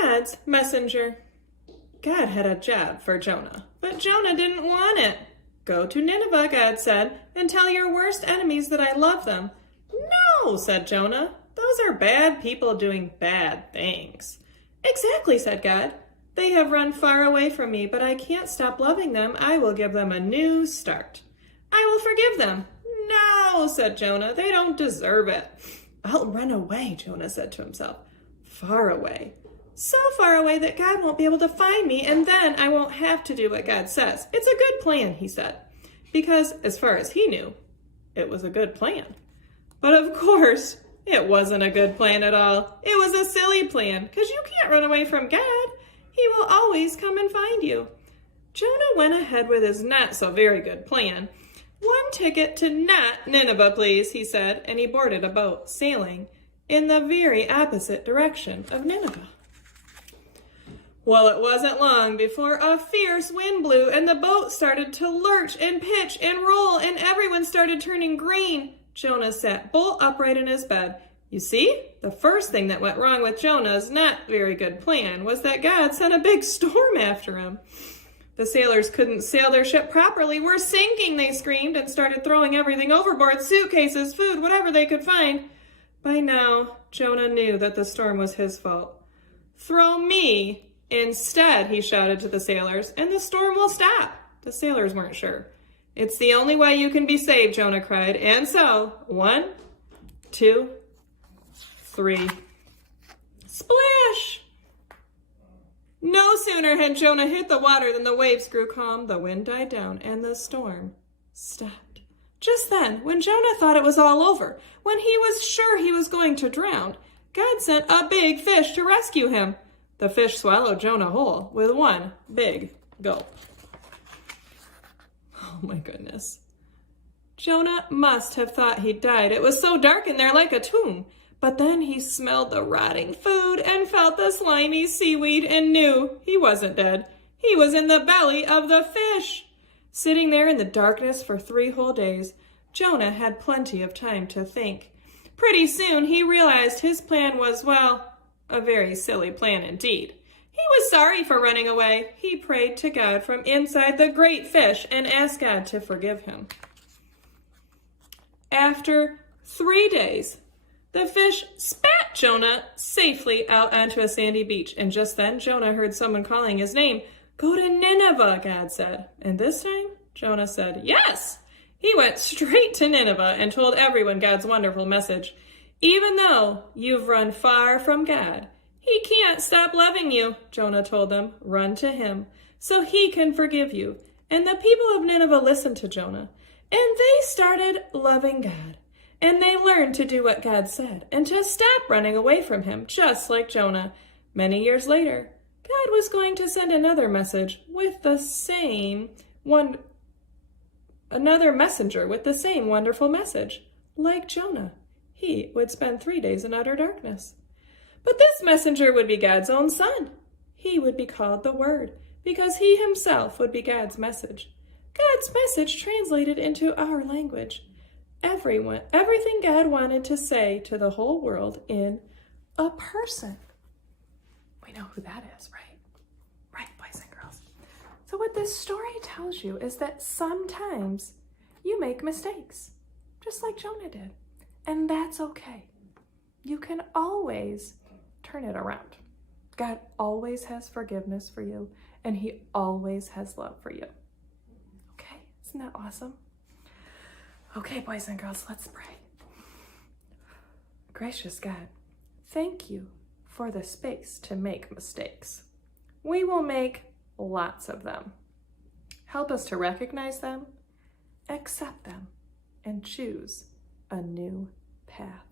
God's messenger. God had a job for Jonah, but Jonah didn't want it. Go to Nineveh, God said, and tell your worst enemies that I love them. No, said Jonah. Those are bad people doing bad things. Exactly, said God. They have run far away from me, but I can't stop loving them. I will give them a new start. I will forgive them. No, said Jonah. They don't deserve it. I'll run away, Jonah said to himself. Far away. So far away that God won't be able to find me, and then I won't have to do what God says. It's a good plan, he said, because as far as he knew, it was a good plan. But of course, it wasn't a good plan at all. It was a silly plan, because you can't run away from God. He will always come and find you. Jonah went ahead with his not so very good plan. One ticket to not Nineveh, please, he said, and he boarded a boat sailing in the very opposite direction of Nineveh. Well, it wasn't long before a fierce wind blew and the boat started to lurch and pitch and roll and everyone started turning green. Jonah sat bolt upright in his bed. You see, the first thing that went wrong with Jonah's not very good plan was that God sent a big storm after him. The sailors couldn't sail their ship properly. We're sinking, they screamed and started throwing everything overboard, suitcases, food, whatever they could find. By now, Jonah knew that the storm was his fault. Throw me instead, he shouted to the sailors, and the storm will stop. The sailors weren't sure. It's the only way you can be saved, Jonah cried. And so, 1, 2, 3. Splash! No sooner had Jonah hit the water than the waves grew calm, the wind died down, and the storm stopped. Just then, when Jonah thought it was all over, when he was sure he was going to drown, God sent a big fish to rescue him. The fish swallowed Jonah whole with one big gulp. Oh my goodness. Jonah must have thought he'd died. It was so dark in there like a tomb. But then he smelled the rotting food and felt the slimy seaweed and knew he wasn't dead. He was in the belly of the fish. Sitting there in the darkness for 3 whole days, Jonah had plenty of time to think. Pretty soon he realized his plan was, well, a very silly plan indeed. He was sorry for running away. He prayed to God from inside the great fish and asked God to forgive him. After 3 days, the fish spat Jonah safely out onto a sandy beach, and just then Jonah heard someone calling his name. Go to Nineveh, God said. And this time, Jonah said, yes! He went straight to Nineveh and told everyone God's wonderful message. Even though you've run far from God, he can't stop loving you, Jonah told them. Run to him so he can forgive you. And the people of Nineveh listened to Jonah, and they started loving God. And they learned to do what God said and to stop running away from him, just like Jonah. Many years later, God was going to send another message with the same another messenger with the same wonderful message. Like Jonah, he would spend 3 days in utter darkness. But this messenger would be God's own son. He would be called the Word, because he himself would be God's message. God's message translated into our language. Everything God wanted to say to the whole world in a person. We know who that is, right? Right, boys and girls. So what this story tells you is that sometimes you make mistakes, just like Jonah did. And that's okay. You can always turn it around. God always has forgiveness for you, and he always has love for you. Okay, isn't that awesome? Okay, boys and girls, let's pray. Gracious God, thank you for the space to make mistakes. We will make lots of them. Help us to recognize them, accept them, and choose a new path.